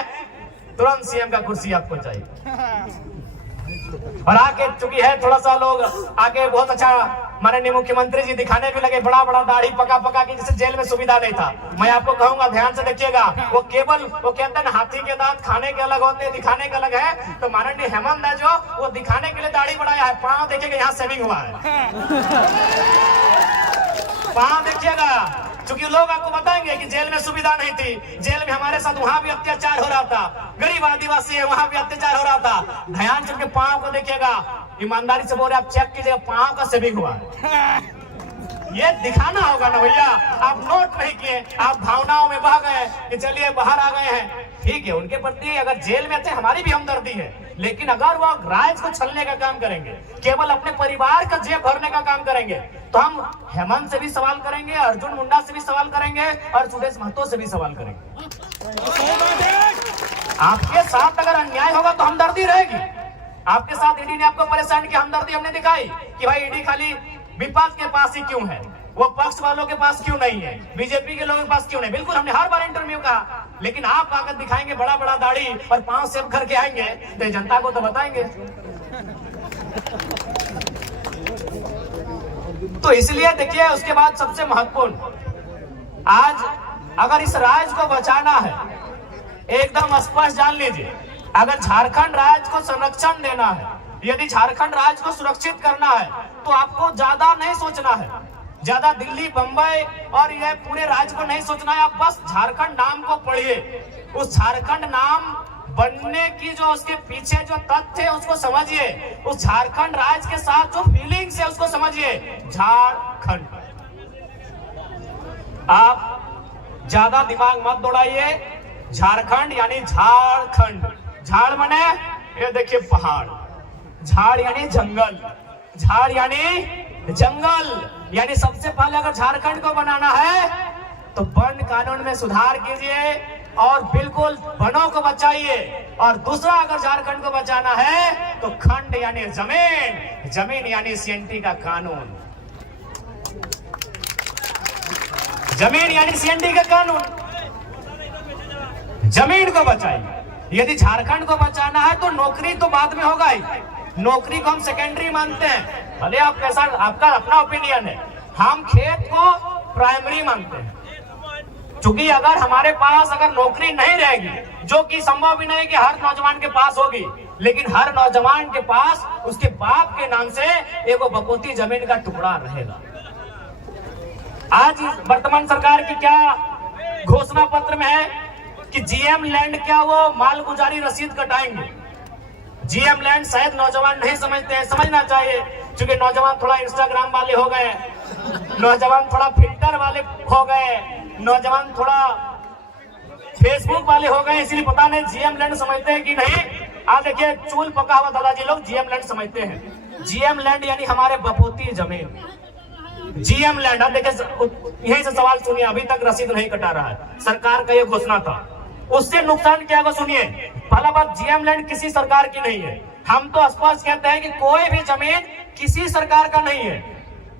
तुरंत सीएम का कुर्सी आपको चाहिए। और आके चूंकि है थोड़ा सा लोग आगे बहुत अच्छा माननीय मुख्यमंत्री जी दिखाने भी लगे, बड़ा बड़ा दाढ़ी पका पका के, जैसे जेल में सुविधा नहीं था। मैं आपको कहूंगा, ध्यान से देखिएगा, वो केवल वो कहते हैं हाथी के दांत खाने के अलग होते हैं, दिखाने के अलग है। तो माननीय हेमंत है जो वो दिखाने के लिए दाढ़ी बढ़ाया है, पांव देखिएगा यहाँ सेविंग हुआ है, पांव देखिएगा। क्योंकि लोग आपको बताएंगे कि जेल में सुविधा नहीं थी, जेल में हमारे साथ वहां भी अत्याचार हो रहा था, गरीब आदिवासी है वहां भी अत्याचार हो रहा था। ध्यान से पांव को देखिएगा, ईमानदारी से बोल रहे, आप चेक कीजिएगा, पांव का सेविंग हुआ है। ये दिखाना होगा ना भैया, आप नोट नहीं किए, आप भावनाओं में बह गए कि चलिए बाहर आ गए हैं। ठीक है, उनके प्रति अगर जेल में थे हमारी भी हमदर्दी है, लेकिन अगर वो राज को छलने का काम करेंगे, केवल अपने परिवार का जेब भरने का काम करेंगे, तो हम हेमंत से भी सवाल करेंगे, अर्जुन मुंडा से भी सवाल करेंगे, और सुदेश महतो से भी सवाल करेंगे। आपके साथ अगर अन्याय होगा तो हमदर्दी रहेगी। आपके साथ ईडी ने आपको परेशान किया, हमदर्दी हमने दिखाई कि भाई ईडी खाली विपक्ष के पास ही क्यों है, वो पक्ष वालों के पास क्यों नहीं है, बीजेपी के लोगों के पास क्यों नहीं। बिल्कुल, हमने हर बार इंटरव्यू कहा, लेकिन आप आकर दिखाएंगे बड़ा बड़ा दाढ़ी और पांव सेव करके आएंगे तो जनता को तो बताएंगे। तो इसलिए देखिए, उसके बाद सबसे महत्वपूर्ण, आज अगर इस राज्य को बचाना है, एकदम स्पष्ट जान लीजिए, अगर झारखंड राज्य को संरक्षण देना है, यदि झारखंड राज्य को सुरक्षित करना है, तो आपको ज्यादा नहीं सोचना है, ज्यादा दिल्ली बंबई और यह पूरे राज्य को नहीं सोचना है। आप बस झारखंड नाम को पढ़िए, उस झारखंड नाम बनने की जो उसके पीछे जो तथ्य है उसको समझिए, उस झारखंड राज्य के साथ जो फीलिंग्स है उसको समझिए। झारखंड, आप ज्यादा दिमाग मत दौड़ाइए। झारखंड यानी झारखंड, झाड़ माने ये देखिए पहाड़, झाड़ यानी जंगल, झाड़ यानी जंगल, यानी सबसे पहले अगर झारखंड को बनाना है तो वन कानून में सुधार कीजिए और बिल्कुल वनों को बचाइए। और दूसरा, अगर झारखंड को बचाना है तो खंड यानी जमीन, जमीन यानी सीएनटी का कानून, जमीन यानी सीएनटी का कानून, जमीन को बचाइए। यदि झारखंड को बचाना है तो नौकरी तो बाद में होगा ही, नौकरी को हम सेकेंडरी मानते हैं, भले आप कैसा, आपका अपना ओपिनियन है, हम खेत को प्राइमरी मानते हैं। क्योंकि अगर हमारे पास अगर नौकरी नहीं रहेगी, जो कि संभव भी नहीं कि हर नौजवान के पास होगी, लेकिन हर नौजवान के पास उसके बाप के नाम से एक बकोती जमीन का टुकड़ा रहेगा। आज वर्तमान सरकार की क्या घोषणा पत्र में है कि जीएम लैंड क्या वो मालगुजारी रसीद कटाएंगे। जीएम लैंड शायद नौजवान नहीं समझते हैं, समझना चाहिए, क्योंकि नौजवान थोड़ा इंस्टाग्राम वाले हो गए, नौजवान थोड़ा फिल्टर वाले हो गए, नौजवान थोड़ा फेसबुक वाले हो गए, इसलिए पता नहीं जीएम लैंड समझते हैं कि नहीं। आज देखिए चूल पका हुआ दादाजी लोग जीएम लैंड समझते हैं। जीएम लैंड यानी हमारे बपोती जमीन, जीएम लैंड। अब देखिए यही से सवाल सुनिए, अभी तक रसीद नहीं कटा रहा है, सरकार का ये घोषणा था, उससे नुकसान क्या होगा सुनिए। पहला बात, जीएम लैंड किसी सरकार की नहीं है। हम तो स्पष्ट कहते हैं कि कोई भी जमीन किसी सरकार का नहीं है,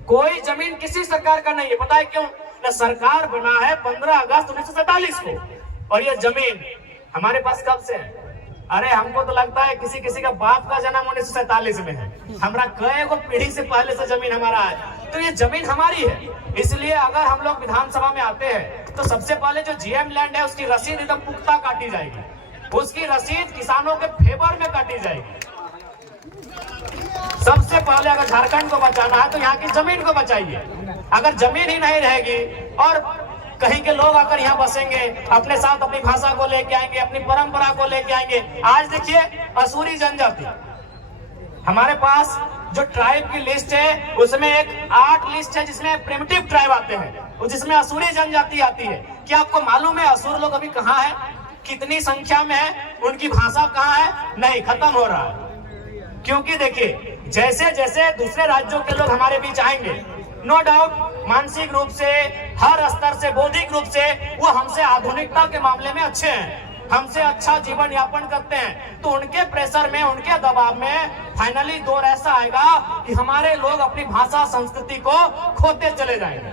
कोई जमीन किसी सरकार का नहीं है। पता है क्यों? न सरकार बना है 15 अगस्त 1947 को, और ये जमीन हमारे पास कब से है? अरे हमको तो लगता है किसी किसी का बाप का जन्म 1947 में है, हमारा कई को पीढ़ी से पहले से जमीन हमारा है, तो ये जमीन हमारी है। इसलिए अगर हम लोग विधानसभा में आते हैं तो सबसे पहले जो जीएम लैंड है उसकी रसीद एकदम पुख्ता काटी जाएगी, उसकी रसीद किसानों के फेवर में काटी जाएगी। सबसे पहले अगर झारखंड को बचाना है तो यहाँ की जमीन को बचाइए। अगर जमीन ही नहीं रहेगी और कहीं के लोग आकर यहाँ बसेंगे, अपने साथ अपनी भाषा को लेके आएंगे, अपनी परंपरा को लेके आएंगे। आज देखिए असूरी जनजाति, हमारे पास जो ट्राइब की लिस्ट है उसमें एक 8 लिस्ट है जिसमें प्रिमिटिव ट्राइब आते हैं, जिसमें असूरी जनजाति आती है। क्या आपको मालूम है असुर लोग अभी कहाँ है, कितनी संख्या में है, उनकी भाषा कहाँ है? नहीं, खत्म हो रहा है। क्योंकि देखिए जैसे जैसे दूसरे राज्यों के लोग हमारे बीच आएंगे, नो डाउट मानसिक रूप से, हर स्तर से, बौद्धिक रूप से वो हमसे आधुनिकता के मामले में अच्छे हैं, हमसे अच्छा जीवन यापन करते हैं, तो उनके प्रेशर में, उनके दबाव में फाइनली दौर ऐसा आएगा कि हमारे लोग अपनी भाषा संस्कृति को खोते चले जाएंगे।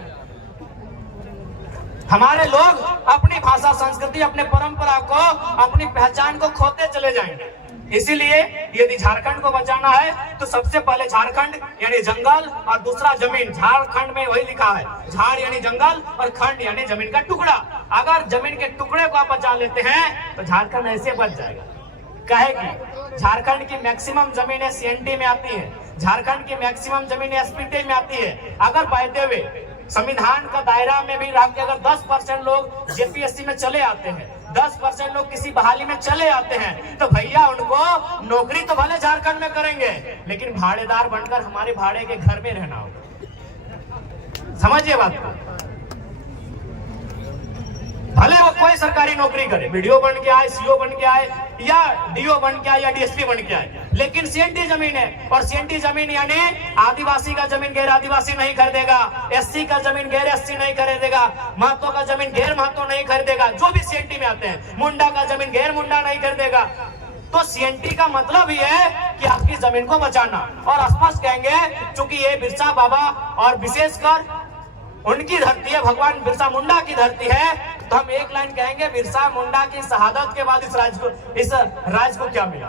हमारे लोग अपनी भाषा संस्कृति, अपने परंपरा को, अपनी पहचान को खोते चले जाएंगे। इसीलिए यदि झारखंड को बचाना है तो सबसे पहले झारखंड यानी जंगल और दूसरा जमीन। झारखंड में वही लिखा है, झाड़ यानी जंगल और खंड यानी जमीन का टुकड़ा। अगर जमीन के टुकड़े को आप बचा लेते हैं तो झारखंड ऐसे बच जाएगा। कहेगी झारखंड की मैक्सिमम जमीनें सीएनटी में आती है, झारखंड की मैक्सिमम जमीनें एसपीटी में आती है। अगर बहते हुए संविधान का दायरा में भी रह के अगर 10% लोग जेपीएससी में चले आते हैं, 10% लोग किसी बहाली में चले आते हैं, तो भैया उनको नौकरी तो भले झारखंड में करेंगे, लेकिन भाड़ेदार बनकर हमारे भाड़े के घर में रहना होगा। समझिए बात को। भले वो कोई सरकारी नौकरी करे, वीडियो बन के आए, सीओ बन के आए, या डीओ बन के आए, या डीएसपी बन के आए, लेकिन सीएनटी जमीन है। और सीएनटी जमीन यानी आदिवासी का जमीन गैर आदिवासी नहीं खरीदेगा, एससी का जमीन गैर एससी नहीं खरीदेगा, महतो का जमीन गैर महतो नहीं खरीदेगा, जो भी सीएनटी में आते हैं, मुंडा का जमीन गैर मुंडा नहीं खरीदेगा। तो सीएनटी का मतलब ये है कि आपकी जमीन को बचाना। और स्पष्ट कहेंगे चूंकि ये बिरसा बाबा और विशेषकर उनकी धरती है, भगवान बिरसा मुंडा की धरती है, तो हम एक लाइन कहेंगे, बिरसा मुंडा की शहादत के बाद इस राज्य को क्या मिला?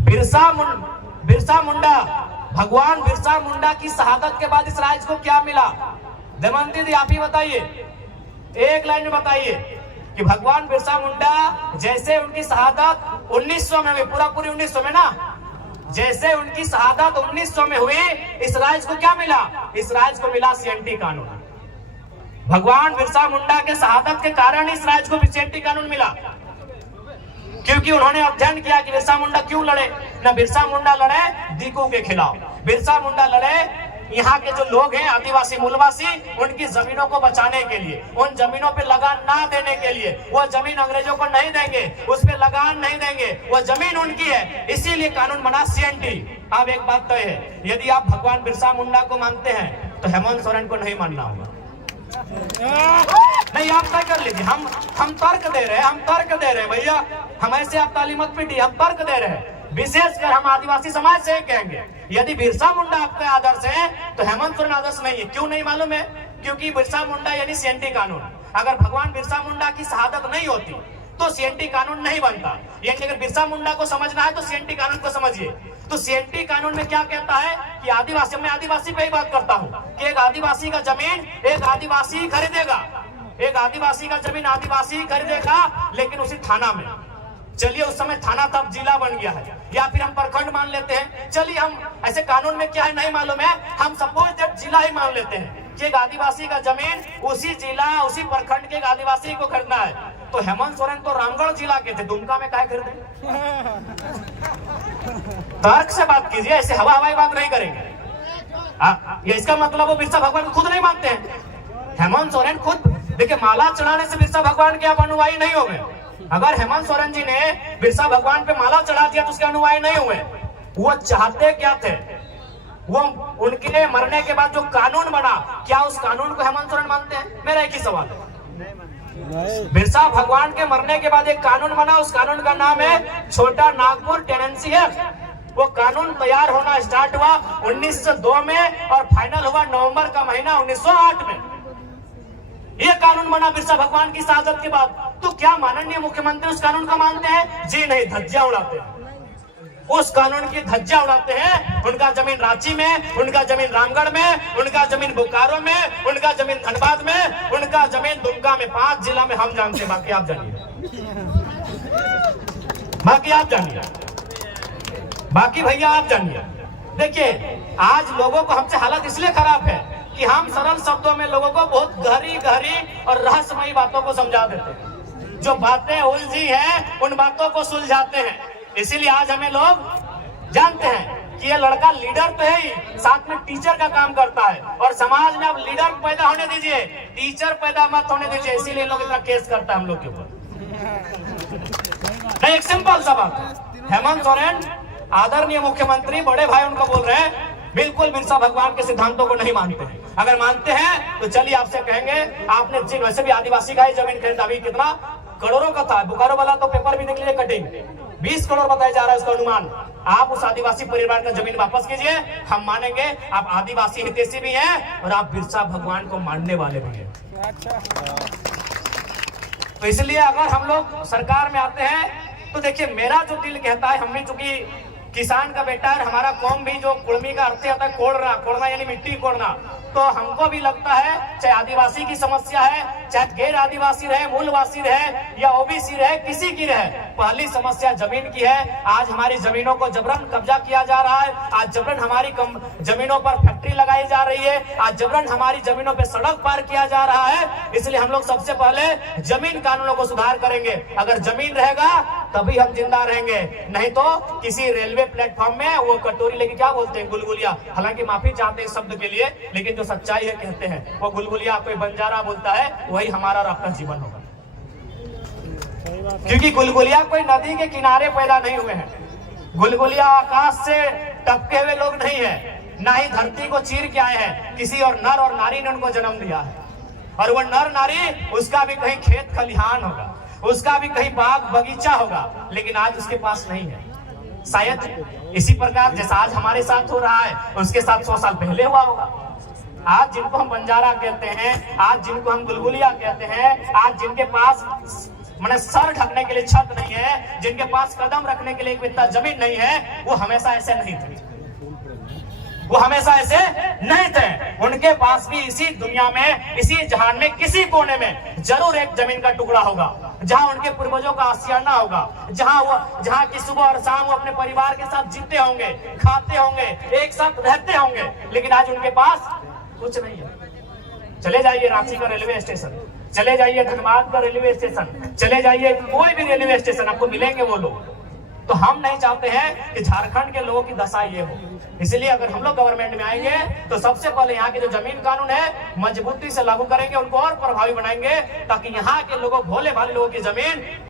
बिरसा मुंडा, भगवान बिरसा मुंडा की शहादत के बाद इस राज्य को क्या मिला? दमयंती दी आप ही बताइए, एक लाइन में बताइए कि भगवान बिरसा मुंडा जैसे उनकी शहादत 1900 में हुई, पूरी 1900 में ना, जैसे उनकी शहादत 1900 में हुई, इस राज्य को क्या मिला? इस राज्य को मिला सीएनटी कानून। भगवान बिरसा मुंडा के शहादत के कारण इस राज्य को सीएनटी कानून मिला, क्योंकि उन्होंने अध्ययन किया कि बिरसा मुंडा क्यों लड़े। न बिरसा मुंडा लड़े दीकू के खिलाफ, बिरसा मुंडा लड़े यहाँ के जो लोग हैं आदिवासी मूलवासी, उनकी जमीनों को बचाने के लिए, उन जमीनों पे लगान ना देने के लिए। वो जमीन अंग्रेजों को नहीं देंगे, उस पे लगान नहीं देंगे, वो जमीन उनकी है, इसीलिए कानून बना सीएनटी। अब एक बात तय है, यदि आप भगवान बिरसा मुंडा को मानते हैं तो हेमंत सोरेन को नहीं मानना होगा। नहीं, आप तय कर लीजिए। हम तर्क दे रहे हैं, हम तर्क दे रहे हैं भैया, हमारे से आप ताली मत पीटिए, हम तर्क दे रहे हैं। विशेषकर हम आदिवासी समाज से कहेंगे, यदि बिरसा मुंडा आपका आदर्श है तो हेमंत सोरेन आदर्श नहीं है। क्यों नहीं मालूम है? क्योंकि बिरसा मुंडा यानी सीएनटी कानून। अगर भगवान बिरसा मुंडा की शहादत नहीं होती तो सीएनटी कानून नहीं बनता। यानी अगर बिरसा मुंडा को समझना है तो सीएनटी कानून को समझिए। तो सीएनटी कानून में क्या कहता है कि आदिवासी, मैं आदिवासी पे ही बात करता हूँ, कि एक आदिवासी का जमीन एक आदिवासी खरीदेगा, एक आदिवासी का जमीन आदिवासी खरीदेगा, लेकिन उसी थाना में। चलिए उस समय थाना तब जिला बन गया है, या फिर हम प्रखंड मान लेते हैं। चलिए हम ऐसे कानून में क्या है नहीं मालूम है, हम सपोज दैट जिला ही मान लेते हैं कि एक आदिवासी का जमीन उसी जिला, उसी प्रखंड के एक आदिवासी को खरीदना है। तो हेमंत सोरेन तो रामगढ़ जिला के थे, दुमका में काहे खरीदे? तर्क से बात कीजिए, ऐसे हवाई बात नहीं करेंगे। ये इसका मतलब वो बिरसा भगवान को खुद नहीं मानते हैं। हेमंत सोरेन खुद देखिए, माला चढ़ाने से बिरसा भगवान के आप अनुयायी नहीं हो गए। अगर हेमंत सोरेन जी ने बिरसा भगवान पे माला चढ़ा दिया तो उसके अनुयायी नहीं हुए। वो चाहते क्या थे, वो उनके मरने के बाद जो कानून बना, क्या उस कानून को हेमंत सोरेन मानते हैं? मेरा एक ही सवाल है। बिरसा भगवान के मरने के बाद एक कानून बना, उस कानून का नाम है छोटा नागपुर टेनेंसी एक्ट। वो कानून तैयार होना स्टार्ट हुआ 1902 में और फाइनल हुआ नवंबर का महीना 1908 में। ये कानून बना बिरसा भगवान की शहादत के बाद। तो क्या माननीय मुख्यमंत्री उस कानून का मानते हैं? जी नहीं, धज्जियां उड़ाते हैं। उस कानून की धज्जियां उड़ाते हैं। उनका जमीन रांची में, उनका जमीन रामगढ़ में, उनका जमीन बोकारो में, उनका जमीन धनबाद में, उनका जमीन दुमका में, 5 जिला में हम जानते हैं। बाकी आप जानिए, बाकी आप जानिए, बाकी भैया आप जानिए। देखिए, आज लोगों को हमसे हालत इसलिए खराब है कि हम सरल शब्दों में लोगों को बहुत गहरी गहरी और रहस्यमयी बातों को समझा देते हैं। जो बातें उलझी हैं उन बातों को सुलझाते हैं। इसीलिए आज हमें लोग जानते हैं कि ये लड़का लीडर तो है ही, साथ में टीचर का काम करता है। और समाज में अब लीडर पैदा होने दीजिए, टीचर पैदा मत होने दीजिए। इसीलिए लोग इतना केस करता है हम लोग के ऊपर। एक सिंपल सा बात है, हेमंत सोरेन आदरणीय मुख्यमंत्री, बड़े भाई उनको बोल रहे हैं, बिल्कुल बिरसा भगवान के सिद्धांतों को नहीं मानते हैं। अगर मानते हैं तो चलिए आपसे कहेंगे, आपने वैसे भी आदिवासी का ही जमीन खरीदा, अभी कितना करोड़ों का था। बोकारो वाला तो पेपर भी देख लीजिए, कटिंग 20 करोड़ बताया जा रहा है उसका अनुमान। आप उस आदिवासी परिवार का जमीन वापस कीजिए, हम मानेंगे आप आदिवासी हितैषी भी हैं और आप बिरसा भगवान को मानने वाले भी हैं। तो इसलिए अगर हम लोग सरकार में आते हैं तो देखिए, मेरा जो दिल कहता है, हमने चूंकि किसान का बेटा है, हमारा कौम भी जो कुर्मी का अर्थ आता है कोड़ना, कोड़ना यानी मिट्टी कोड़ना, तो हमको भी लगता है चाहे आदिवासी की समस्या है, चाहे गैर आदिवासी रहे, मूलवासी रहे या ओबीसी रहे, किसी की रहे, पहली समस्या जमीन की है। आज हमारी जमीनों को जबरन कब्जा किया जा रहा है, आज जबरन हमारी जमीनों पर फैक्ट्री लगाई जा रही है, आज जबरन हमारी जमीनों पर सड़क पार किया जा रहा है। इसलिए हम लोग सबसे पहले जमीन कानूनों को सुधार करेंगे। अगर जमीन रहेगा तभी हम जिंदा रहेंगे, नहीं तो किसी रेलवे प्लेटफॉर्म में वो कटोरी लेके क्या बोलते हैं, गुलगुलिया। हालांकि माफी चाहते हैं शब्द के लिए, लेकिन जो सच्चाई है कहते हैं, वो गुलगुलिया कोई बंजारा बोलता है, वही हमारा और आपका जीवन होगा। क्योंकि गुलगुलिया कोई नदी के किनारे पैदा नहीं हुए हैं, गुलगुलिया आकाश से टपके हुए लोग नहीं है, ना ही धरती को चीर के आए हैं। किसी और नर और नारी ने उनको जन्म दिया है, और वो नर नारी, उसका भी कहीं खेत खलिहान होगा, उसका भी कहीं बाग बगीचा होगा, लेकिन आज उसके पास नहीं है। शायद इसी प्रकार जैसा आज हमारे साथ हो रहा है, उसके साथ 100 साल पहले हुआ होगा। आज जिनको हम बंजारा कहते हैं, आज जिनको हम गुलगुलिया कहते हैं, आज जिनके पास माने सर ढकने के लिए छत नहीं है, जिनके पास कदम रखने के लिए इतना जमीन नहीं है, वो हमेशा ऐसे नहीं थे, वो हमेशा ऐसे नहीं थे। उनके पास भी इसी दुनिया में, इसी जहान में, किसी कोने में जरूर एक जमीन का टुकड़ा होगा, जहां उनके पूर्वजों का आशियाना होगा, जहां की सुबह और शाम वो अपने परिवार के साथ जीते होंगे, खाते होंगे, एक साथ रहते होंगे। लेकिन आज उनके पास कुछ नहीं है। चले जाइए रांची का रेलवे स्टेशन, चले जाइए धनबाद का रेलवे स्टेशन, चले जाइए कोई भी रेलवे स्टेशन, आपको मिलेंगे वो लोग। तो हम नहीं चाहते हैं कि झारखंड के लोगों की दशा ये हो। इसलिए अगर हम लोग गवर्नमेंट में आएंगे तो सबसे पहले यहाँ के जो जमीन कानून है मजबूती से लागू करेंगे, उनको और प्रभावी बनाएंगे, ताकि यहाँ के लोगों, भोले भाले लोगों की जमीन